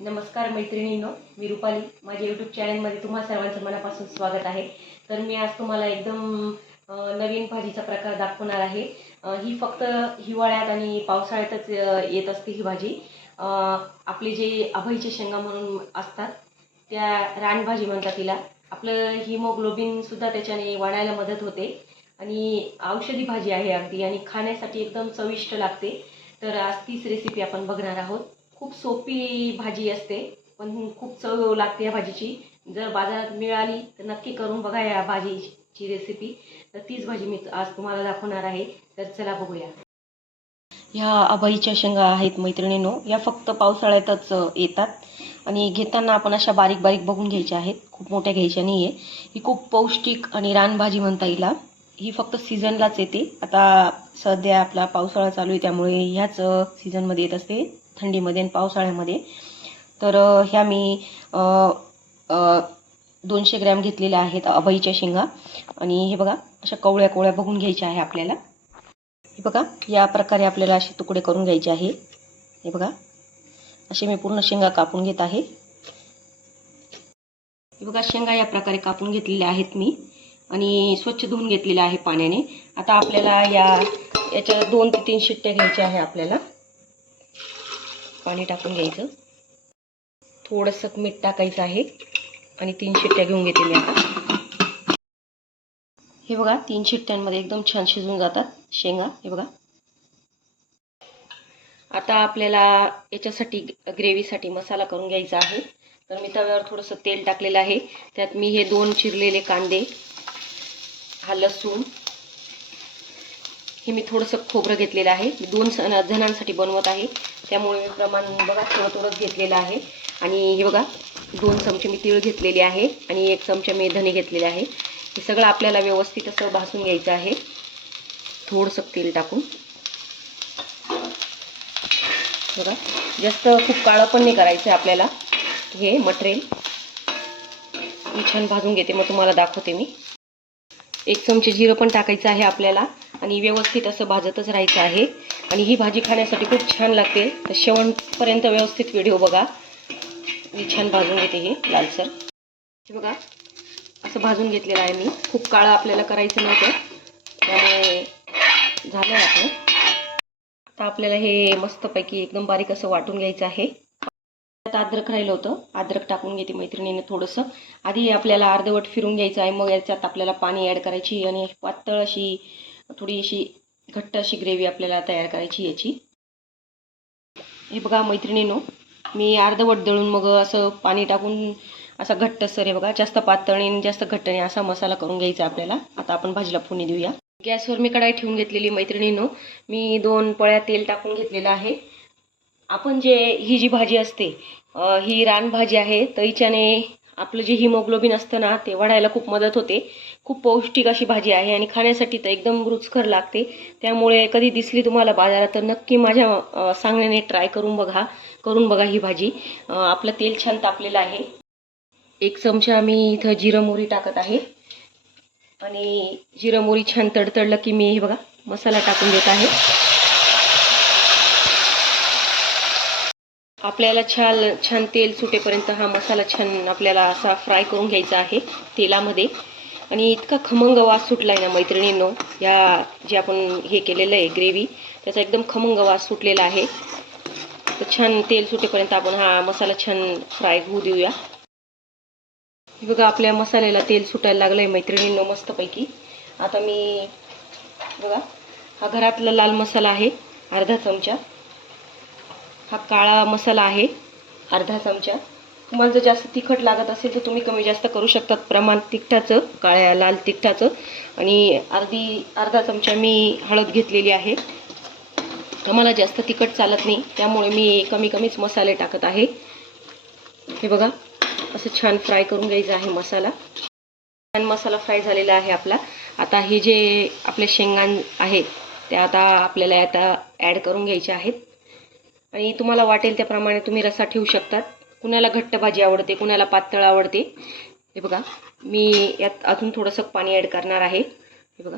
नमस्कार मैत्रिणींनो मी रुपाली. माझ्या यूट्यूब चॅनलमध्ये तुम्हा सर्वांचं मनापासून स्वागत आहे. तर मी आज तुम्हाला एकदम नवीन भाजीचा प्रकार दाखवणार आहे. ही फक्त हिवाळ्यात आणि पावसाळ्यातच येत असते ही भाजी. आपले जे अभयचे शेंगा म्हणून असतात त्या रानभाजी म्हणतात तिला. आपलं हिमोग्लोबिनसुद्धा त्याच्याने वाढायला मदत होते. आणि औषधी भाजी आहे अगदी. आणि खाण्यासाठी एकदम चविष्ट लागते. तर आज तीच रेसिपी आपण बघणार आहोत. खूप सोपी भाजी असते पण खूप चव लागते या भाजीची. जर बाजारात मिळाली तर नक्की करून बघा या भाजीची रेसिपी तर तीच भाजी मी आज तुम्हाला दाखवणार आहे. तर चला बघूया. ह्या अभईच्या शेंगा आहेत मैत्रिणीनो. या फक्त पावसाळ्यातच येतात. आणि घेताना आपण अशा बारीक बारीक बघून घ्यायच्या आहेत. खूप मोठ्या घ्यायच्या नाही आहे ही खूप पौष्टिक आणि रानभाजी म्हणता येईल ही. फक्त सीझनलाच येते. आता सध्या आपला पावसाळा चालू आहे त्यामुळे ह्याच सीझनमध्ये येत असते. थंडीमध्ये आणि पावसाळ्यामध्ये. तर ह्या मी दोनशे ग्रॅम घेतलेल्या आहेत अभईच्या शेंगा. आणि हे बघा अशा कवळ्या कवळ्या बघून घ्यायच्या आहे आपल्याला. हे बघा या प्रकारे आपल्याला असे तुकडे करून घ्यायचे आहे. हे बघा असे मी पूर्ण शेंगा कापून घेत आहे. हे बघा शेंगा या प्रकारे कापून घेतलेल्या आहेत मी. आणि स्वच्छ धुवून घेतलेल्या आहे पाण्याने. आता आपल्याला या याच्या दोन ते तीन शिट्ट्या घ्यायच्या आहे आपल्याला. पाणी टाकून घ्यायचं. थोडंसं मीठ टाकायचं आहे. आणि तीन शिट्ट्या घेऊन घेते मी आता. हे बघा तीन शिट्ट्यांमध्ये एकदम छान शिजून जातात शेंगा. हे बघा. आता आपल्याला याच्यासाठी ग्रेव्हीसाठी मसाला करून घ्यायचा आहे. तर मी तव्यावर थोडंसं तेल टाकलेलं आहे. त्यात मी हे दोन चिरलेले कांदे हा लसूण हे मी थोडंसं खोबरं घेतलेलं आहे. दोन जणांसाठी बनवत आहे. त्यामुळे प्रमाण बघा थोडं थोडंच घेतलेलं आहे. आणि हे बघा दोन चमचे मी तीळ घेतलेले आहे आणि एक चमचा मी धने घेतलेले आहे. हे सगळं आपल्याला व्यवस्थित असं भाजून घ्यायचं आहे. थोडंसं तेल टाकून. बघा जास्त खूप काळं पण नाही करायचं आहे आपल्याला. हे मटेरियल मी छान भाजून घेते मग तुम्हाला दाखवते मी. एक चमचे जिरं पण टाकायचं आहे आपल्याला आणि व्यवस्थित असं भाजतच राहायचं आहे. आणि ही भाजी खाण्यासाठी खूप छान लागते. तर शेवणपर्यंत व्यवस्थित व्हिडिओ बघा. मी छान भाजून घेते हे लालसर हे बघा असं भाजून घेतलेलं आहे मी. खूप काळं आपल्याला करायचं नव्हतं. त्यामुळे झालं आहे आपलं. आता आपल्याला हे मस्तपैकी एकदम बारीक असं वाटून घ्यायचं आहे. त्यात अद्रक राहिलं होतं. अद्रक टाकून घेते मैत्रिणीने थोडंसं. आधी आपल्याला अर्धवट फिरून घ्यायचं आहे. मग याच्यात आपल्याला पाणी ॲड करायची आणि पातळ अशी थोडी अशी घट्ट अशी ग्रेव्ही आपल्याला तयार करायची याची. हे बघा मैत्रिणीनो मी अर्धवट दळून मग असं पाणी टाकून असा घट्ट सर हे बघा जास्त पातळ आणि जास्त घट्ट नाही असा मसाला करून घ्यायचा आपल्याला. आता आपण भाजीला फोडणी देऊया. गॅसवर मी कढाई ठेवून घेतलेली मैत्रिणीनो. मी दोन पळ्या तेल टाकून घेतलेलं आहे. आपण जे ही जी भाजी असते ही रानभाजी आहे तर हिच्याने आपलं जे हिमोग्लोबिन असतं ना ते वाढायला खूप मदत होते. खूप पौष्टिक अशी भाजी आहे आणि खाण्यासाठी तर एकदम रुचकर लागते. त्यामुळे कधी दिसली तुम्हाला बाजारात तर नक्की माझ्या सांगण्याने ट्राय करून बघा करून बघा ही भाजी. आपलं तेल छान तापलेलं आहे. एक चमचा मी इथं जिरं मोहरी टाकत आहे. आणि जिरं मोहरी छान तडतडलं की मी हे बघा मसाला टाकून देत आहे. आपल्याला छान छान तेल सुटेपर्यंत हा मसाला छान आपल्याला असा फ्राय करून घ्यायचा आहे तेलामध्ये. आणि इतका खमंग वास सुटला आहे ना मैत्रिणींनो या जे आपण हे केलेलं आहे ग्रेव्ही त्याचा एकदम खमंग वास सुटलेला आहे. तर छान तेल सुटेपर्यंत आपण हा मसाला छान फ्राय होऊ देऊया. बघा आपल्या मसाल्याला तेल सुटायला लागलं आहे मैत्रिणींनो मस्तपैकी. आता मी बघा हा घरातला लाल मसाला आहे अर्धा चमचा. हा काळा मसाला आहे अर्धा चमचा. तुम्हाला जर जास्त तिखट लागत असेल तर तुम्ही कमी जास्त करू शकतात. प्रमाण तिखटाचं काळ्या लाल तिखटाचं. आणि अर्धी अर्धा चमचा मी हळद घेतलेली आहे. आम्हाला जास्त तिखट चालत नाही त्यामुळे मी कमी कमीच मसाले टाकत आहे. हे बघा असं छान फ्राय करून घ्यायचं आहे मसाला. छान मसाला फ्राय झालेला आहे आपला. आता हे जे आपले शेंगाण आहेत ते आता आपल्याला आता ॲड करून घ्यायचे आहेत. आणि तुम्हाला वाटेल त्याप्रमाणे तुम्ही रसा ठेवू शकतात. कुणाला घट्ट भाजी आवडते कुणाला पातळ आवडते. हे बघा मी यात अजून थोडंसं पाणी ॲड करणार आहे. हे बघा.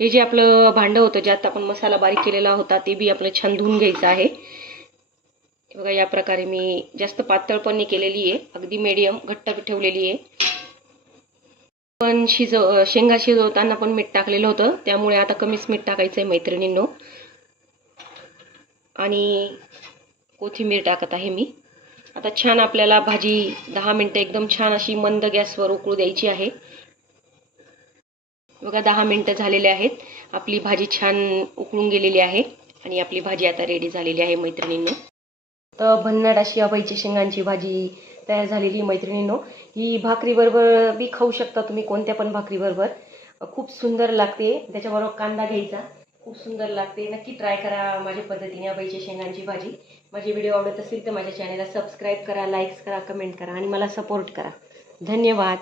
हे जे आपलं भांडं होतं ज्यात आपण मसाला बारीक केलेला होता ते बी आपलं छान धुवून घ्यायचं आहे. हे बघा या प्रकारे मी जास्त पातळ पण नाही केलेली आहे. अगदी मीडियम घट्ट ठेवलेली आहे. पण शिजव शेंगा शिजवताना पण मीठ टाकलेलं होतं. त्यामुळे आता कमीच मीठ टाकायचं आहे मैत्रिणींनो. आणि कोथिंबीर टाकत आहे मी. आता छान आपल्याला भाजी दहा मिनटं एकदम छान अशी मंद गॅसवर उकळू द्यायची आहे. बघा दहा मिनटं झालेले आहेत. आपली भाजी छान उकळून गेलेली आहे आणि आपली भाजी आता रेडी झालेली आहे मैत्रिणींनो. तर भन्नाट अशी अभयची शेंगांची भाजी तयार झालेली मैत्रिणींनो. ही भाकरीबरोबर बी खाऊ शकता तुम्ही कोणत्या पण भाकरीबरोबर. खूप सुंदर लागते. त्याच्याबरोबर कांदा घ्यायचा. खूप सुंदर लागते. नक्की ट्राय करा माझ्या पद्धतीने अभयची शेंगांची भाजी. माझे व्हिडिओ आवडत असेल तर माझ्या चॅनलला सबस्क्राईब करा लाईक्स करा कमेंट करा आणि मला सपोर्ट करा. धन्यवाद.